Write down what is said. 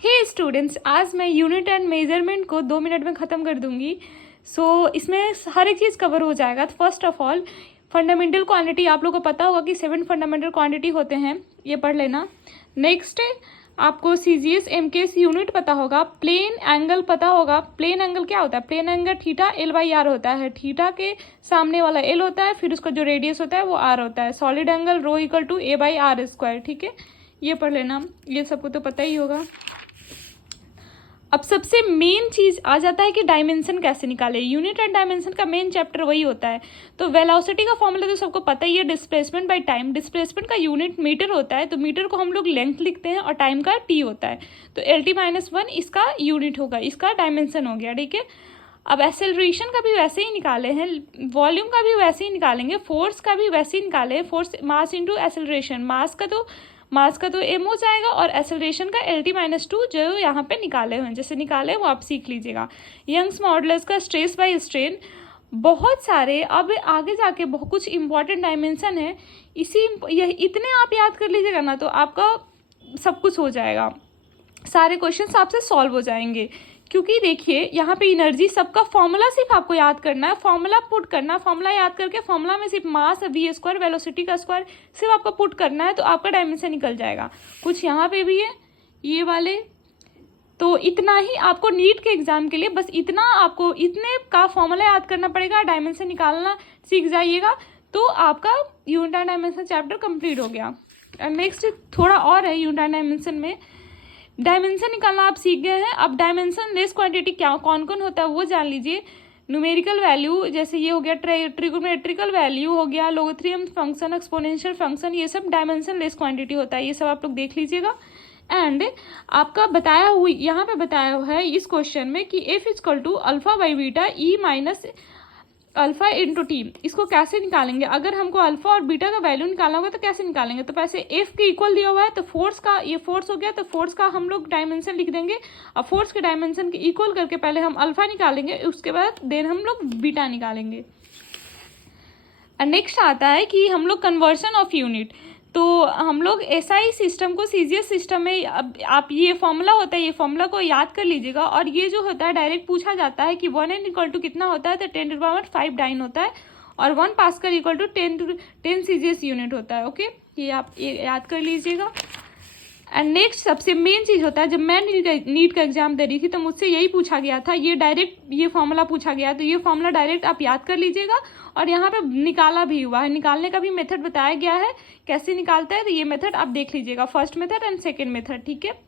हे students, आज मैं unit and measurement को 2 मिनट में ख़त्म कर दूंगी। इसमें हर एक चीज़ कवर हो जाएगा। तो first of all fundamental quantity आप लोगों को पता होगा कि 7 फंडामेंटल क्वांटिटी होते हैं, ये पढ़ लेना। नेक्स्ट आपको सीजीएस एमकेएस यूनिट पता होगा। प्लेन एंगल पता होगा। प्लेन एंगल क्या होता है? प्लेन एंगल थीटा L/R होता है। थीटा के सामने वाला L होता है, फिर उसका जो रेडियस होता है वो R होता है। Solid angle ρ = A/R²। ठीक है, ये पढ़ लेना, ये सबको तो पता ही होगा। अब सबसे मेन चीज आ जाता है कि डायमेंशन कैसे निकाले। यूनिट एंड डायमेंशन का मेन चैप्टर वही होता है। तो वेलोसिटी का फॉर्मूला तो सबको पता ही है, डिस्प्लेसमेंट बाय टाइम। डिस्प्लेसमेंट का यूनिट मीटर होता है, तो मीटर को हम लोग लेंथ लिखते हैं और टाइम का टी होता है। तो LT-1 इसका यूनिट होगा, इसका डायमेंशन हो गया। ठीक है, अब एक्सेलरेशन का भी वैसे ही निकाले हैं, वॉल्यूम का भी वैसे ही निकालेंगे, फोर्स का भी वैसे ही निकाले। फोर्स मास इंटू एक्सेलरेशन, मास का तो m हो जाएगा और एक्सेलरेशन का LT-2 जो यहाँ पे निकाले हैं, जैसे निकाले वो आप सीख लीजिएगा। यंग्स मॉडुलस का स्ट्रेस बाय स्ट्रेन, बहुत सारे अब आगे जाके बहुत कुछ इंपॉर्टेंट डायमेंशन है। इतने आप याद कर लीजिएगा ना तो आपका सब कुछ हो जाएगा, सारे क्वेश्चंस आपसे सॉल्व हो जाएंगे। क्योंकि देखिए यहाँ पे एनर्जी सबका फॉर्मूला सिर्फ आपको याद करना है, फॉर्मूला पुट करना है। फॉर्मूला याद करके फॉर्मूला में सिर्फ मास v² वेलोसिटी का स्क्वायर सिर्फ आपको पुट करना है, तो आपका डायमेंशन निकल जाएगा। कुछ यहाँ पे भी है ये वाले, तो इतना ही आपको नीट के एग्जाम के लिए बस इतना आपको इतने का फॉर्मूला याद करना पड़ेगा, डायमेंशन निकालना सीख जाइएगा तो आपका unit and dimension chapter complete हो गया। नेक्स्ट थोड़ा और है यूनिट एंड डायमेंशन में, डायमेंशन निकालना आप सीख गए हैं। अब डायमेंशन लेस क्वांटिटी क्या कौन कौन होता है वो जान लीजिए। न्यूमेरिकल वैल्यू जैसे ये हो गया, ट्रिगोनोमेट्रिकल वैल्यू हो गया, लोगरिथम फंक्शन, एक्सपोनेंशियल फंक्शन, ये सब डायमेंशन लेस क्वांटिटी होता है। ये सब आप लोग देख लीजिएगा। एंड आपका बताया हुआ यहाँ पे बताया हुआ है इस क्वेश्चन में कि F = α/β E - alpha into T. इसको कैसे निकालेंगे? अगर हमको अल्फा और बीटा का वैल्यू निकालना होगा तो कैसे निकालेंगे? तो पैसे एफ के इक्वल दिया हुआ है, तो फोर्स का ये फोर्स हो गया, तो फोर्स का हम लोग डायमेंशन लिख देंगे। अब फोर्स के डायमेंशन के इक्वल करके पहले हम अल्फा निकालेंगे, उसके बाद देन हम लोग बीटा निकालेंगे। नेक्स्ट आता है कि हम लोग कन्वर्शन ऑफ यूनिट, तो हम लोग SI सिस्टम को सीजीएस सिस्टम में आप ये फॉर्मूला होता है, ये फॉर्मूला को याद कर लीजिएगा। और ये जो होता है डायरेक्ट पूछा जाता है कि 1N = कितना होता है, तो 10⁵ डाइन होता है और 1 पास्कल = 10 सीजीएस यूनिट होता है। ओके, ये आप याद कर लीजिएगा। एंड नेक्स्ट सबसे मेन चीज़ होता है, जब मैं नीट का एग्जाम दे रही थी तो मुझसे यही पूछा गया था, ये डायरेक्ट ये फॉर्मूला पूछा गया, तो ये फॉर्मूला डायरेक्ट आप याद कर लीजिएगा। और यहाँ पे निकाला भी हुआ है, निकालने का भी मेथड बताया गया है कैसे निकालता है, तो ये मेथड आप देख लीजिएगा, first method and second method. ठीक है।